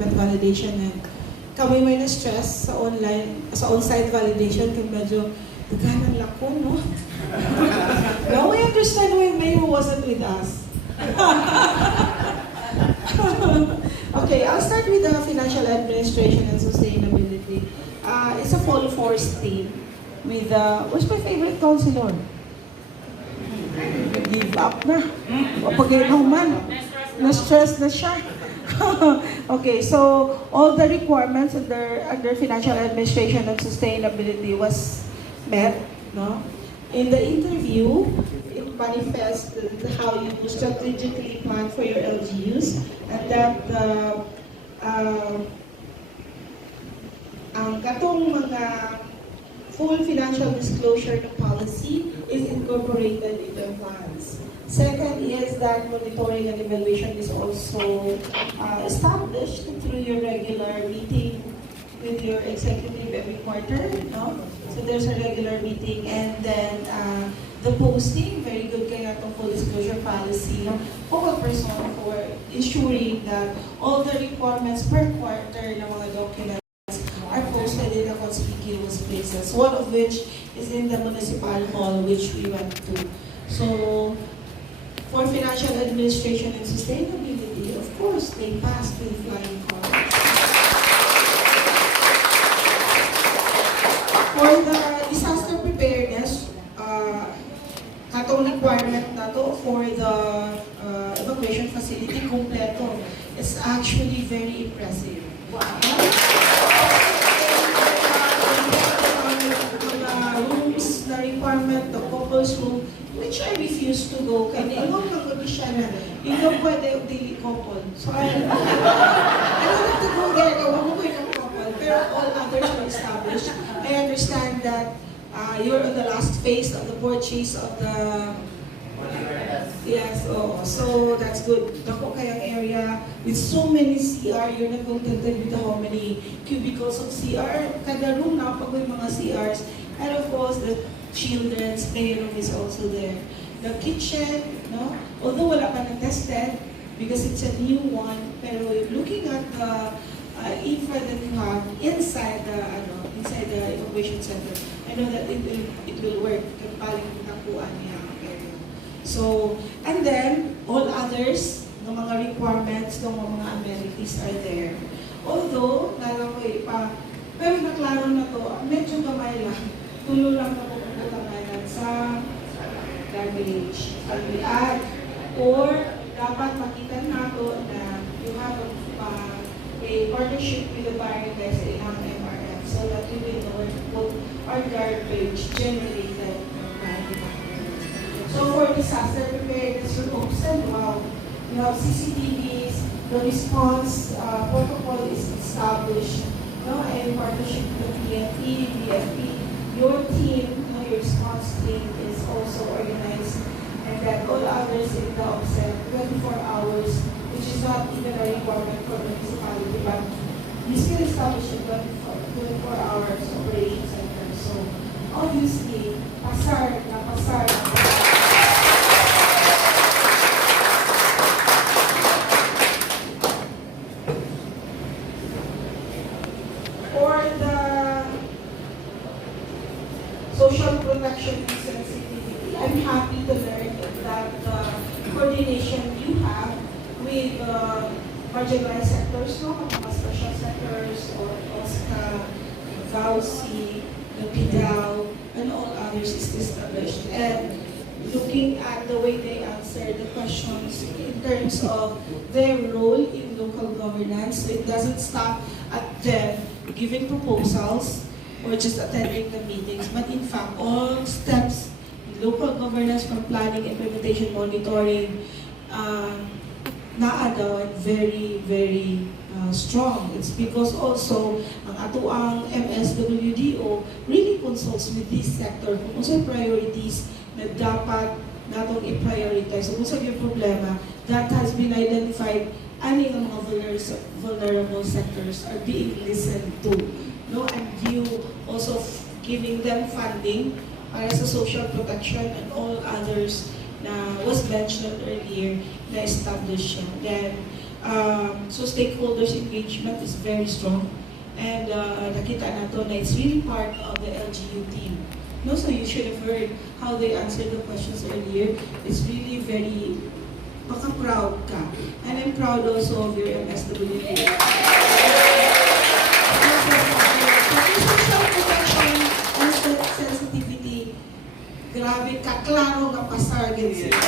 validation and kami may na-stress sa on-site validation kung medyo naghanang lako, no? Now we understand why Mayo wasn't with us. Okay, I'll start with the financial administration and sustainability. It's a full force team with, what's my favorite counselor? Give up na. Pag-inom man. Na-stress na siya. Okay, so all the requirements under financial administration and sustainability was met, no? In the interview, it manifests how you strategically plan for your LGUs and that ang katong mga full financial disclosure na policy is incorporated in the plans. Second is that monitoring and evaluation is also established through your regular meeting with your executive every quarter, no? So there's a regular meeting, and then the posting, very good kaya itong full disclosure policy, no? Focal person for ensuring that all the requirements per quarter ng mga documents are posted in the conspicuous places, one of which is in the municipal hall, which we went to. So, for financial administration and sustainability, of course, they passed with flying colors. For the disaster preparedness, katong requirement na to for the evacuation facility kompleto is actually very impressive. Wow. Rooms, the requirement, the couples room, which I refuse to go. Kaya nilang kagabi siya na, hindi pwede dili couple. So I don't have to go there, huwag mo ko yung couple. Pero all others are established. I understand that you're on the last phase of the purchase of the... Yes, oh, so that's good. Dako kayang area with so many CR, you're not contented with how many cubicles of CR. Kada room na pag may mga CRs. And of course, the children's playroom is also there. The kitchen, no? Although wala pa na-tested because it's a new one, pero looking at the infra that you have inside the evacuation center, I know that it will work. Kapaling nakuha niya ang area. So, and then all others, ng mga requirements, ng mga amenities are there. Although, nalakoy pa, pero naklaro na to, medyo gamay lang. Tulo lang na pupunta sa garbage, pag-add, or dapat makita nato na you have a partnership with the barangay sa ilang MRF so that we will know where to put our garbage generated by the barangay. So for disaster preparedness groups, wow, you have CCTVs, the response protocol is established, no, in partnership with the PNP, DFP. Your team, your response team is also organized, and that all others in the offset 24 hours, which is not even a requirement for the municipality, but we still establish a 24 hours operation center. So obviously, pasar. For the social protection and sensitivity, I'm happy to learn that the coordination you have with marginalized sectors, no, mga special sectors, or OSCA, VAUSI, the PIDAO, and all others is established. And looking at the way they answer the questions in terms of their role in local governance, so it doesn't stop at them giving proposals or just attending the meetings, but in fact, all steps in local governance from planning, implementation, monitoring, naa daw very, very strong. It's because also ang atuang MSWDO really consults with this sector kung ano priorities na dapat natong i-prioritize. So kung sa yung problema, that has been identified, ani ang mga vulnerable sectors are being listened to. No, and you also giving them funding para sa social protection and all others na was mentioned earlier na established siya. Then So stakeholders engagement is very strong. And nakita na to na it's really part of the LGU team. No, so you should have heard how they answered the questions earlier. It's really very, baka proud ka. And I'm proud also of your MSWD. Social protection and sensitivity, grabe ka, klaro nga pasar against it.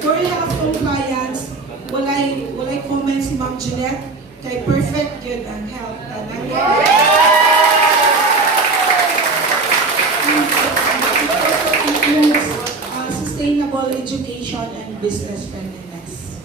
For health compliance, walay comment si Ma'am Jeanette, kay perfect yun ang health. It includes sustainable education and business friendliness.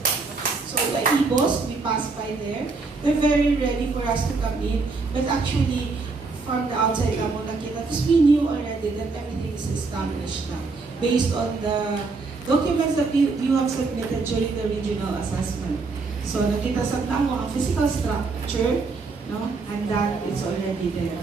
So the EBOS, we passed by there. They're very ready for us to come in, but actually, from the outside lang nakita, because we knew already that everything is established now, based on the documents that you have submitted during the regional assessment. So nakita sa tamo ang physical structure, no, and that it's already there.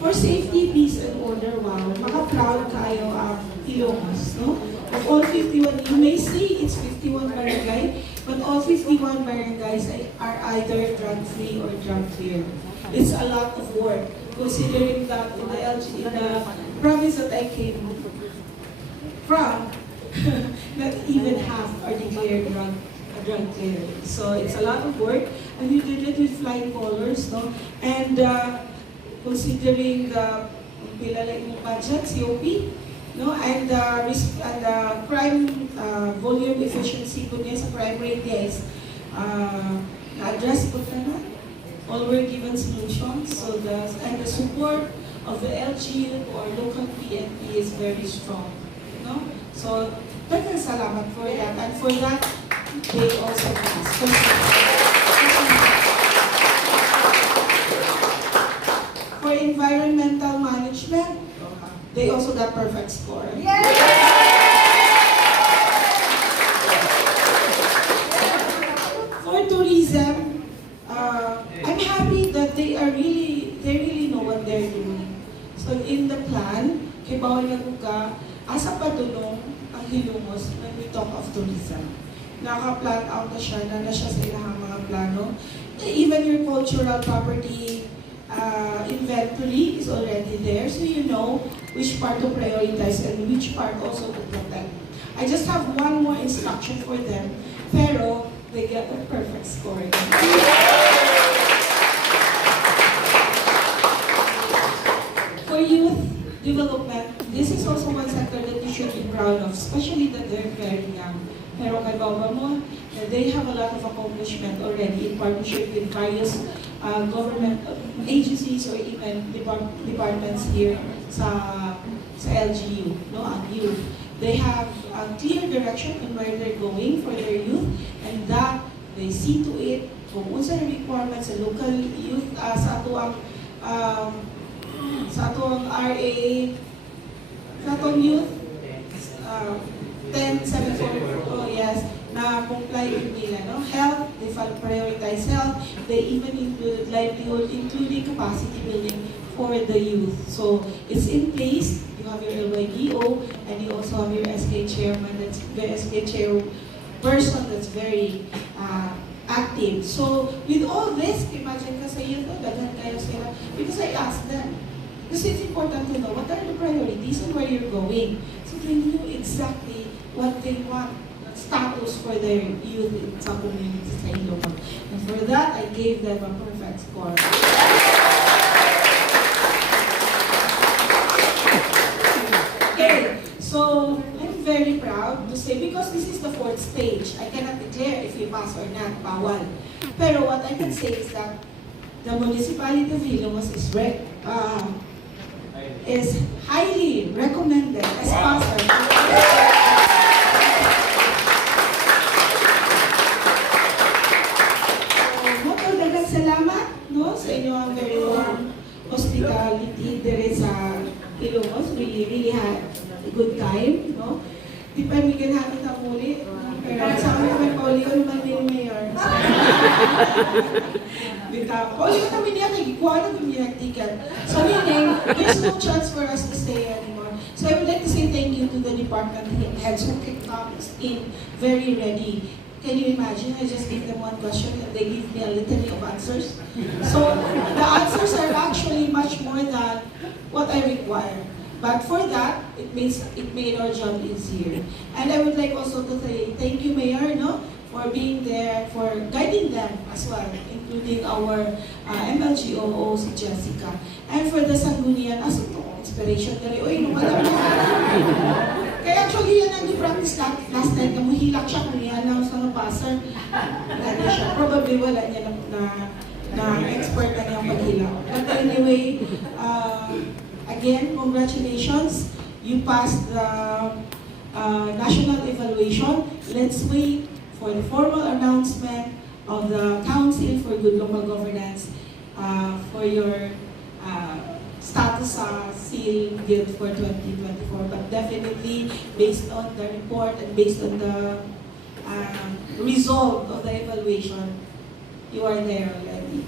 For safety, peace, and order, wow, maka-proud kayo ang Ilongos, no? Of all 51, you may say it's 51 barangay, but all 51 barangays are either drug-free or drug-clear. It's a lot of work, considering that in the province that I came from, not even half are declared drug clear. So it's a lot of work, and we did it with flying colors, no? And considering the budget, COP, no, and the crime volume efficiency po niya sa crime rate niya is na-address po na. All were given solutions. So the support of the LGU or local PNP is very strong, no? So daghang salamat for that, and for that they also passed. For environmental management, they also got perfect score. For tourism, I'm happy that they really know what they're doing. So in the plan, kay bawal na ka, asa padulong ang Hilongos when we talk of tourism. Naka-plan out na siya sa ilang mga plano. Even your cultural property inventory is already there, so you know which part to prioritize and which part also to protect. I just have one more instruction for them, pero they get a perfect score. For youth development, this is also one sector that you should be proud of, especially that they're very young. Pero kay Baba mo, they have a lot of accomplishment already in partnership with various government agencies or even departments here sa LGU, no, ang youth. They have a clear direction on where they're going for their youth, and that they see to it kung unsa na requirements sa local youth sa atong RA, sa atong youth 1074, oh yes, na comply with nila, no? Health, they prioritize health, they even include livelihood, including capacity building for the youth. So it's in place. You have your LYDO, and you also have your SK chairman, that's the SK chairperson that's very active. So with all this, imagine ka sa youth, daghan kayo sila, because I asked them, because it's important to know what are the priorities and where you're going. So they knew exactly what they want, status for their youth in some communities sa Ilocos. And for that, I gave them a perfect score. Okay, so I'm very proud to say, because this is the fourth stage, I cannot declare if you pass or not, bawal. Pero what I can say is that the municipality of Ilocos is highly recommended as sponsor. Salamat, no, sa inyong very warm hospitality there sa Ilongos. We really had a good time, no. Di pa may ganapit na muli, pero sa amin naman Paulio naman din mayor. Paulio kami niya, nagikuha na kami nagtikan. So meaning, there's no chance for us to stay anymore. So So I would like to say thank you to the department heads who comes in very ready. Can you imagine? I just gave them one question and they give me a litany of answers. So the answers are actually much more than what I require. But for that, it made our job easier. And I would like also to say thank you, Mayor, no, for being there, for guiding them as well, including our MLGOO, si Jessica. And for the Sanggunian, as ito, inspiration dali. Uy, nung alam mo. Kaya actually yan ang practice last night, na muhilak siya kung i-announce ng passer. Lagi siya. Probably wala niya na expert na niyang maghilak. But anyway, again, congratulations. You passed the national evaluation. Let's wait for the formal announcement of the Council for Good Local Governance for your status seal guild for 2024. But definitely, based on the report and based on the result of the evaluation, you are there already.